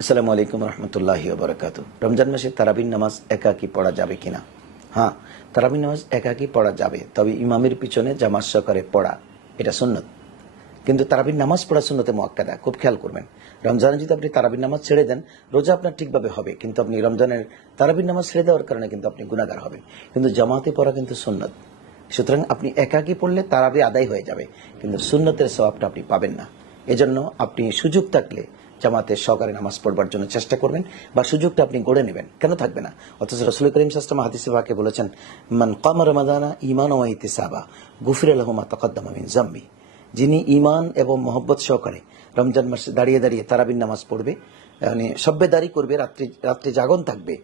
আসসালামু আলাইকুম রহমতুল্লাহ বরকাত রমজান মাসে তারাবিন নামাজ একাকি পড়া যাবে কিনা? হ্যাঁ তারাবিন নামাজ একাকি পড়া যাবে, তবে ইমামের পিছনে জামাত সহকারে পড়া, এটা সুন্নত। কিন্তু তারাবিন নামাজ পড়া সুন্নতে মোয়াক্কাদা, খুব খেয়াল করবেন। রমজানে যদি আপনি তারাবিন নামাজ ছেড়ে দেন, রোজা আপনার ঠিকভাবে হবে, কিন্তু আপনি রমজানের তারাবিন নামাজ ছেড়ে দেওয়ার কারণে কিন্তু আপনি গুণাগার হবেন। কিন্তু জামাতে পড়া কিন্তু সুন্নত। সুতরাং আপনি একাকি পড়লে তারাবি আদায় হয়ে যাবে, কিন্তু সুন্নতের সবাবটা আপনি পাবেন না। এজন্য আপনি সুযোগ থাকলে জামাতের সহকারে নামাজ পড়বার জন্য চেষ্টা করবেন বা সুযোগটা আপনি গড়ে নেবেন। কেন থাকবে না? অথচ রসুল করিম সাস্তম হাদিসে ভাকে বলেছেন, মান কম রমাদানা ইমান ও ইতিসাবা গুফির আলহমা তকদ্দামা মিন জাম্বি যিনি ইমান এবং মোহব্বত সহকারে রমজান মাসে দাঁড়িয়ে দাঁড়িয়ে তারাবিন নামাজ পড়বে মানে সভ্যদারি করবে, রাত্রি রাত্রি জাগন থাকবে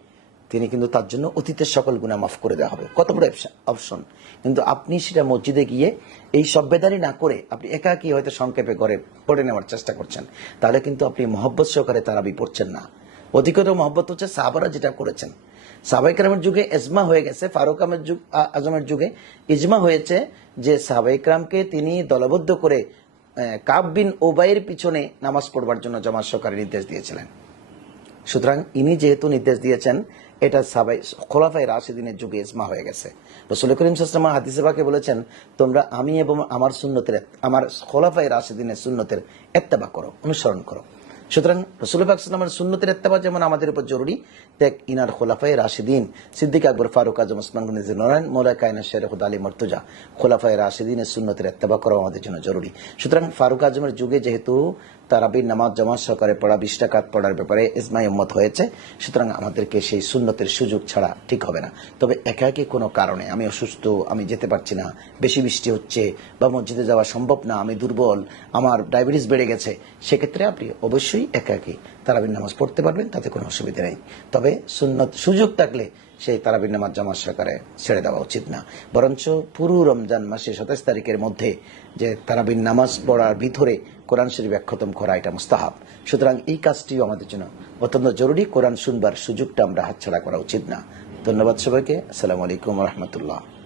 তিনি কিন্তু তার জন্য অতীতের সকল গুণা মাফ করে দেওয়া হবে। কত বড় অপশন কিন্তু আপনি সেটা মসজিদে গিয়ে এই সভ্যদারি না করে আপনি একাকি হয়তো সংক্ষেপে ঘরে পড়ে নেওয়ার চেষ্টা করছেন। তাহলে কিন্তু আপনি মহব্বত সহকারে তারাবি পড়ছেন না। অধিকতর মহব্বত হচ্ছে সাহাবারা যেটা করেছেন। সাহাবাইকরামের যুগে এজমা হয়ে গেছে, ফারুক আহমেদ যুগ আজমের যুগে ইজমা হয়েছে যে সাহাবাইকরামকে তিনি দলবদ্ধ করে কাব বিন ওবাইয়ের পিছনে নামাজ পড়বার জন্য জমা সহকারে নির্দেশ দিয়েছিলেন। সুতরাং ইনি যেহেতু নির্দেশ দিয়েছেন, এটা সাবাই খোলাফাই রাশিদিনের যুগে ইসমা হয়ে গেছে। রসুল করিম সাসমা হাদিসেবাকে বলেছেন, তোমরা আমি এবং আমার সুন্নতের, আমার খোলাফাই রাশিদিনের সুন্নতের এত্তেবা করো, অনুসরণ করো। সুতরাং রসুল পাকসালামের সুন্নতের এত্তেবা যেমন আমাদের উপর জরুরি, তেক ইনার খোলাফাই রাশিদিন, Siddiq Akbar Faruq Azam Usman Ghani নরায়ণ মোলা কায়না শেরহুদ আলী মর্তুজা খোলাফাই রাশিদিনের সুন্নতের এত্তেবা করা আমাদের জন্য জরুরি। সুতরাং ফারুক আজমের যুগে যেহেতু তারাবির নামাজ জমা সহকারে পড়া, বিশ টাকাত পড়ার ব্যাপারে ইসমাই উম্মত হয়েছে। সুতরাং আমাদেরকে সেই সুন্নতের সুযোগ ছাড়া ঠিক হবে না। তবে একা একই কোনো কারণে আমি অসুস্থ, আমি যেতে পারছি না, বেশি বৃষ্টি হচ্ছে বা মসজিদে যাওয়া সম্ভব না, আমি দুর্বল, আমার ডায়াবেটিস বেড়ে গেছে, সেক্ষেত্রে আপনি অবশ্যই একা একই তারাবির নামাজ পড়তে পারবেন, তাতে কোনো অসুবিধা নেই। তবে সুন্নত, সুযোগ থাকলে সেই তারাবিন নামাজ জামাত সহকারে ছেড়ে দেওয়া উচিত না। বরঞ্চ পুরো রমজান মাসে সাতাশ তারিখের মধ্যে যে তারাবিন নামাজ পড়ার ভিতরে কোরআন শরীফ ব্যাখ্যতম করা এটা মুস্তাহাব। সুতরাং এই কাজটিও আমাদের জন্য অত্যন্ত জরুরি। কোরআন শুনবার সুযোগটা আমরা হাতছাড়া করা উচিত না। ধন্যবাদ সবাইকে। আসসালামু আলাইকুম রহমতুল্লাহ।